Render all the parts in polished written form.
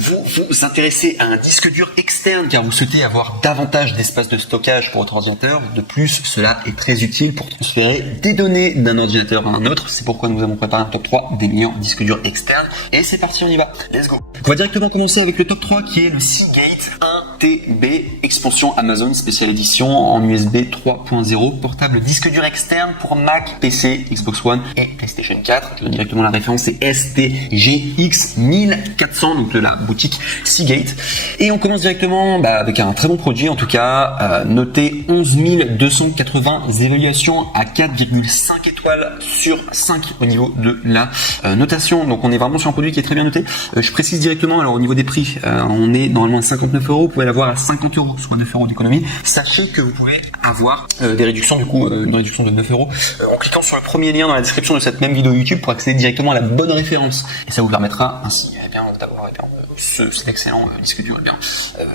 vous vous intéressez à un disque dur externe car vous souhaitez avoir davantage d'espace de stockage pour votre ordinateur. De plus, cela est très utile pour transférer des données d'un ordinateur à un autre. C'est pourquoi nous avons préparé un top 3 des meilleurs disques durs externes. Et c'est parti, on y va. Let's go. Donc, on va directement commencer avec le top 3 qui est le Seagate 1TB expansion Amazon spéciale édition en USB 3.0 portable disque dur externe pour Mac, PC, Xbox One et PlayStation 4. Je donne directement la référence, c'est STGX 1400, donc de la boutique Seagate. Et on commence directement avec un très bon produit, en tout cas noté 11 280 évaluations à 4,5 étoiles sur 5 au niveau de la notation. Donc on est vraiment sur un produit qui est très bien noté. Je précise directement, alors au niveau des prix, on est normalement à 59 €, vous pouvez l'avoir à 50 €, soit 9 € d'économie. Sachez que vous pouvez avoir des réductions, du coup une réduction de 9 € en cliquant sur le premier lien dans la description de cette même vidéo YouTube pour accéder directement à la bonne référence. Et ça vous permettra ainsi d'avoir cet excellent disque dur,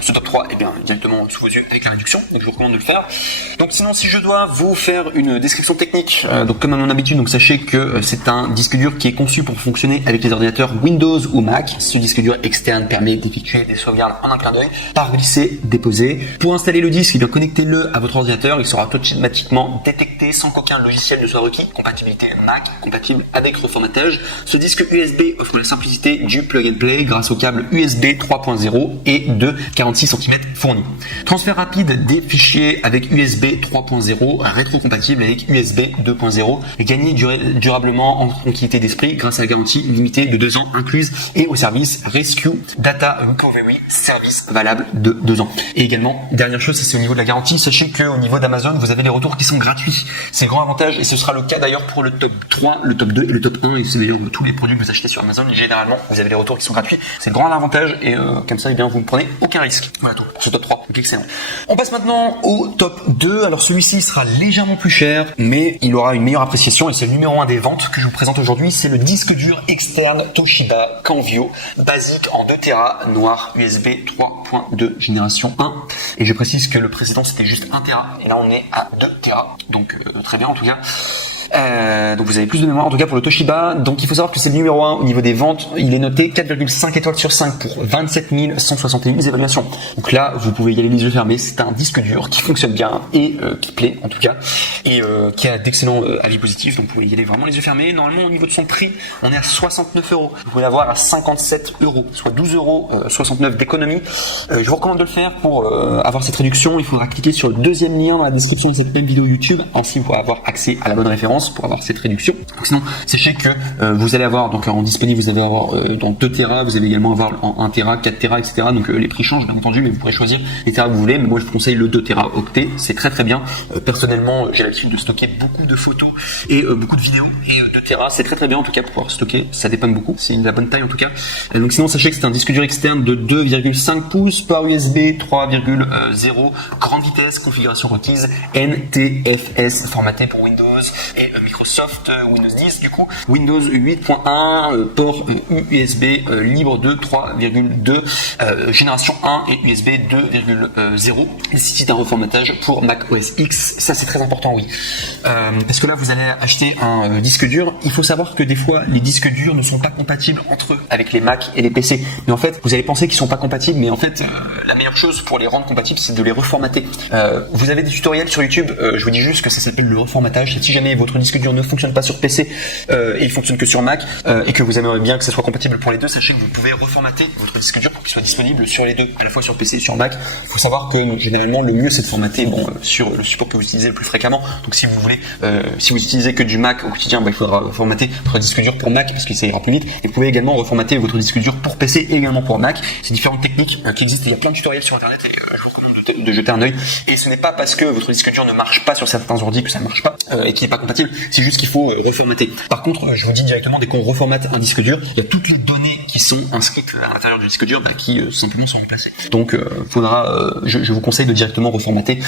ce top 3 directement sous vos yeux avec la réduction, donc je vous recommande de le faire. Donc sinon, si je dois vous faire une description technique, donc comme à mon habitude, donc sachez que c'est un disque dur qui est conçu pour fonctionner avec les ordinateurs Windows ou Mac. Ce disque dur externe permet d'effectuer des sauvegardes en un clin d'œil par glisser, déposer. Pour installer le disque, connectez-le à votre ordinateur, il sera automatiquement détecté sans qu'aucun logiciel ne soit requis. Compatibilité Mac, compatible avec reformatage. Ce disque USB offre la simplicité du plug and play grâce au câble USB 3.0 et de 46 cm fourni. Transfert rapide des fichiers avec USB 3.0, rétrocompatible avec USB 2.0 et gagner durablement en tranquillité d'esprit grâce à la garantie limitée de 2 ans incluse et au service Rescue Data Recovery Service valable de 2 ans. Et également, dernière chose, c'est au niveau de la garantie, sachez qu'au niveau d'Amazon, vous avez les retours qui sont gratuits. C'est le grand avantage et ce sera le cas d'ailleurs pour le top 3, le top 2 et le top 1 et c'est d'ailleurs tous les produits que vous achetez sur Amazon, généralement vous avez des retours qui sont gratuits. C'est le grand avantage et comme ça vous ne prenez aucun risque. Voilà tout pour ce top 3, donc excellent. On passe maintenant au top 2. Alors celui-ci sera légèrement plus cher mais il aura une meilleure appréciation et c'est le numéro 1 des ventes que je vous présente aujourd'hui. C'est le disque dur externe Toshiba Canvio basique en 2 Tera noir USB 3.2 génération 1 et je précise que le précédent c'était juste 1 Tera et là on est à 2 Tera, donc très bien en tout cas. Donc vous avez plus de mémoire en tout cas pour le Toshiba. Donc il faut savoir que c'est le numéro 1 au niveau des ventes. Il est noté 4,5 étoiles sur 5 pour 27 161 évaluations. Donc là vous pouvez y aller les yeux fermés. C'est un disque dur qui fonctionne bien et qui plaît en tout cas et qui a d'excellents avis positifs. Donc vous pouvez y aller vraiment les yeux fermés. Normalement au niveau de son prix on est à 69 €. Vous pouvez l'avoir à 57 €, soit 12,69 € d'économie. Je vous recommande de le faire pour avoir cette réduction. Il faudra cliquer sur le deuxième lien dans la description de cette même vidéo YouTube. Ainsi vous pourrez avoir accès à la bonne référence pour avoir cette réduction. Donc sinon, sachez que vous allez avoir donc en disponible, vous allez avoir dans 2 Tera, vous allez également avoir en 1 Tera, 4 Tera, etc. Donc les prix changent bien entendu, mais vous pourrez choisir les Tera que vous voulez. Mais moi je vous conseille le 2 Tera octet, c'est très très bien. Personnellement, j'ai l'habitude de stocker beaucoup de photos et beaucoup de vidéos et 2 Tera, c'est très très bien en tout cas pour pouvoir stocker. Ça dépanne beaucoup, c'est la bonne taille en tout cas. Donc sinon, sachez que c'est un disque dur externe de 2,5 pouces par USB 3,0 grande vitesse, configuration requise NTFS formaté pour Windows et Microsoft Windows 10 du coup, Windows 8.1, port USB libre de 3,2 génération 1 et USB 2,0 nécessite un reformatage pour Mac OS X. Ça c'est très important, oui, parce que là vous allez acheter un disque dur. Il faut savoir que des fois les disques durs ne sont pas compatibles entre eux avec les Mac et les PC, mais en fait vous allez penser qu'ils sont pas compatibles, mais en fait la meilleure chose pour les rendre compatibles c'est de les reformater. Vous avez des tutoriels sur YouTube, je vous dis juste que ça s'appelle le reformatage. Si jamais votre disque dur ne fonctionne pas sur PC et il fonctionne que sur Mac et que vous aimeriez bien que ça soit compatible pour les deux, sachez que vous pouvez reformater votre disque dur pour qu'il soit disponible sur les deux, à la fois sur PC et sur Mac. Il faut savoir que généralement le mieux c'est de formater sur le support que vous utilisez le plus fréquemment. Donc si vous voulez, si vous utilisez que du Mac au quotidien, il faudra formater votre disque dur pour Mac parce que ça ira plus vite. Et vous pouvez également reformater votre disque dur pour PC et également pour Mac. C'est différentes techniques qui existent. Il y a plein de tutoriels sur internet et je vous recommande de jeter un œil. Et ce n'est pas parce que votre disque dur ne marche pas sur certains ordi que ça ne marche pas et qui n'est pas compatible. C'est juste qu'il faut reformater. Par contre, je vous dis directement, dès qu'on reformate un disque dur, il y a toutes les données qui sont inscrites à l'intérieur du disque dur qui simplement sont remplacées. Donc je vous conseille de directement reformater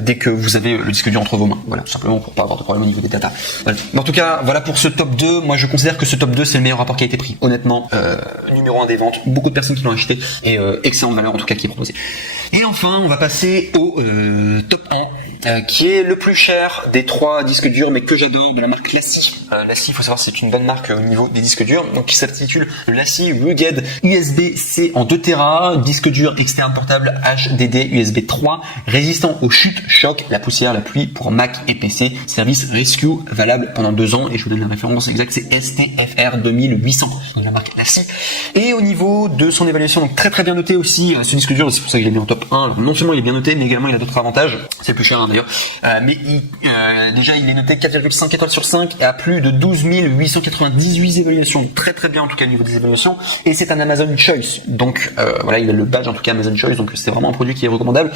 dès que vous avez le disque dur entre vos mains. Voilà, tout simplement pour pas avoir de problème au niveau des data. Voilà. Mais en tout cas, voilà pour ce top 2. Moi je considère que ce top 2 c'est le meilleur rapport qui a été pris. Honnêtement, numéro 1 des ventes, beaucoup de personnes qui l'ont acheté et excellente valeur en tout cas qui est proposée. Et enfin, on va passer au top 1, qui est le plus cher des 3 disques durs, mais que j'adore, de la marque LaCie. LaCie, il faut savoir, c'est une bonne marque au niveau des disques durs, donc qui s'intitule le LaCie Rugged USB-C en 2 Tera, disque dur externe portable HDD USB 3, résistant aux chutes, chocs, la poussière, la pluie pour Mac et PC, service Rescue valable pendant 2 ans, et je vous donne la référence exacte, c'est STFR 2800, donc la marque LaCie. Et au niveau de son évaluation, donc très très bien noté aussi, ce disque dur, c'est pour ça que je l'ai mis en top 1. Alors, non seulement il est bien noté, mais également il a d'autres avantages, c'est plus cher d'ailleurs, mais déjà il est noté 4,5 étoiles sur 5 et à plus de 12 898 évaluations, très très bien en tout cas au niveau des évaluations, et c'est un Amazon Choice, donc voilà, il a le badge en tout cas Amazon Choice, donc c'est vraiment un produit qui est recommandable.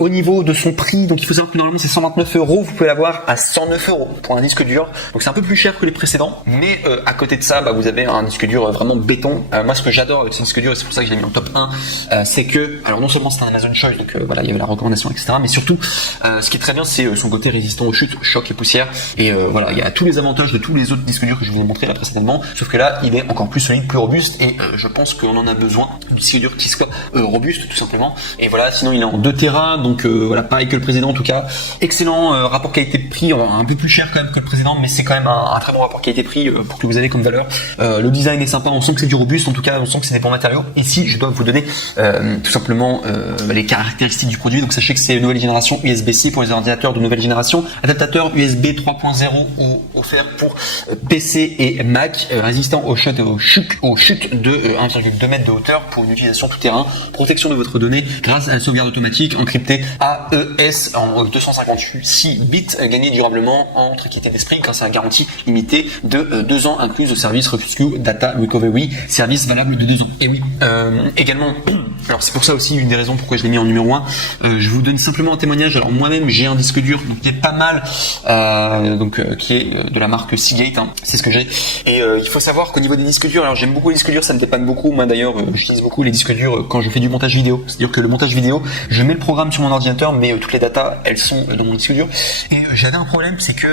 Au niveau de son prix, donc il faut savoir que normalement c'est 129 €, vous pouvez l'avoir à 109 € pour un disque dur, donc c'est un peu plus cher que les précédents, mais à côté de ça, vous avez un disque dur vraiment béton. Moi ce que j'adore avec ce disque dur, et c'est pour ça que je l'ai mis en top 1, c'est que, alors non seulement c'est un Amazon Choice, donc voilà, il y avait la recommandation, etc., mais surtout ce qui est très bien, c'est son côté résistant aux chutes, chocs et poussière, et voilà, il y a tous les avantages de tous les autres disques durs que je vous ai montré là précédemment, sauf que là il est encore plus solide, plus robuste, et je pense qu'on en a besoin, un disque dur qui soit robuste tout simplement. Et voilà, sinon il est en 2 Tera, donc voilà, pareil que le précédent en tout cas, excellent rapport qualité-prix, un peu plus cher quand même que le précédent, mais c'est quand même un très bon rapport qualité-prix pour que vous avez comme valeur. Le design est sympa, on sent que c'est du robuste, en tout cas on sent que c'est des bons matériaux. Ici je dois vous donner tout simplement les caractéristiques du produit, donc sachez que c'est une nouvelle génération USB-C pour les ordinateurs de nouvelle génération, adaptateur USB 3.0 offert pour PC et Mac, résistant aux chutes de 1,2 m de hauteur pour une utilisation tout terrain, protection de votre donnée grâce à la sauvegarde automatique encryptée AES en 256 bits, gagné durablement en tranquillité d'esprit grâce à la garantie limitée de 2 ans incluse au service Rescue Data Recovery, service valable de 2 ans. Et oui, également, alors c'est pour ça aussi une des raisons pourquoi je l'ai mis en numéro 1, je vous donne simplement un témoignage. Alors moi-même j'ai un disque dur donc qui est pas mal, qui est de la marque Seagate, c'est ce que j'ai, et il faut savoir qu'au niveau des disques durs, alors j'aime beaucoup les disques durs, ça me dépanne beaucoup, moi d'ailleurs j'utilise beaucoup les disques durs quand je fais du montage vidéo, c'est-à-dire que le montage vidéo, je mets le programme sur mon ordinateur, mais toutes les datas elles sont dans mon disque dur, et j'avais un problème, c'est que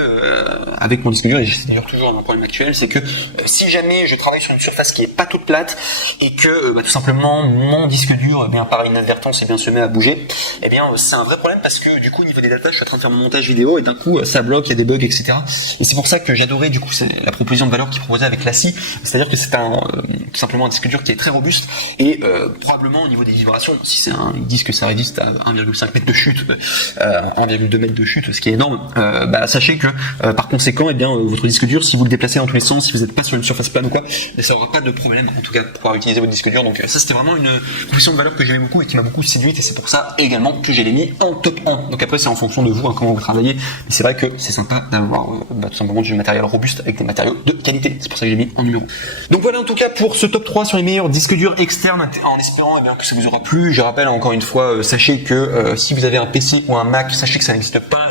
avec mon disque dur, et c'est d'ailleurs toujours un problème actuel, c'est que si jamais je travaille sur une surface qui est pas toute plate, et que tout simplement mon disque dur, par inadvertance, se met à bouger, c'est un vrai problème, parce que du coup au niveau des datas, je suis en train de faire mon montage vidéo, et d'un coup ça bloque, il y a des bugs, etc. Et c'est pour ça que j'adorais du coup c'est la proposition de valeur qu'ils proposaient avec LaCie, c'est-à-dire que c'est tout simplement un disque dur qui est très robuste, et probablement au niveau des vibrations, si c'est un disque ça résiste à 1,5 m de chute, 1,2 m de chute, ce qui est énorme, sachez que par conséquent, votre disque dur, si vous le déplacez dans tous les sens, si vous n'êtes pas sur une surface plane ou quoi, ça n'aura pas de problème en tout cas pour pouvoir utiliser votre disque dur. Donc ça c'était vraiment une proposition de valeur que j'aimais beaucoup et qui m'a beaucoup séduite, et c'est pour ça également que j'ai mis en top 1. Donc après c'est en fonction de vous, comment vous travaillez, mais c'est vrai que c'est sympa d'avoir tout simplement du matériel robuste avec des matériaux de qualité, c'est pour ça que j'ai mis en numéro 1. Donc voilà en tout cas pour ce top 3 sur les meilleurs disques durs externes, en espérant que ça vous aura plu. Je rappelle encore une fois, sachez que si vous avez un PC ou un Mac, sachez que ça n'existe pas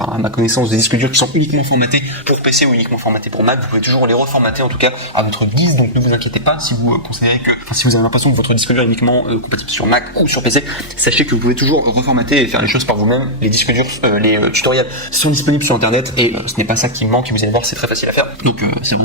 à ma connaissance, des disques durs qui sont uniquement formatés pour PC ou uniquement formatés pour Mac. Vous pouvez toujours les reformater en tout cas à votre guise, donc ne vous inquiétez pas si vous considérez si vous avez l'impression que votre disque dur est uniquement compatible sur Mac ou sur PC, sachez que vous pouvez toujours reformater et faire les choses par vous-même. Les disques durs, les tutoriels sont disponibles sur internet, et ce n'est pas ça qui me manque, et vous allez voir c'est très facile à faire, donc c'est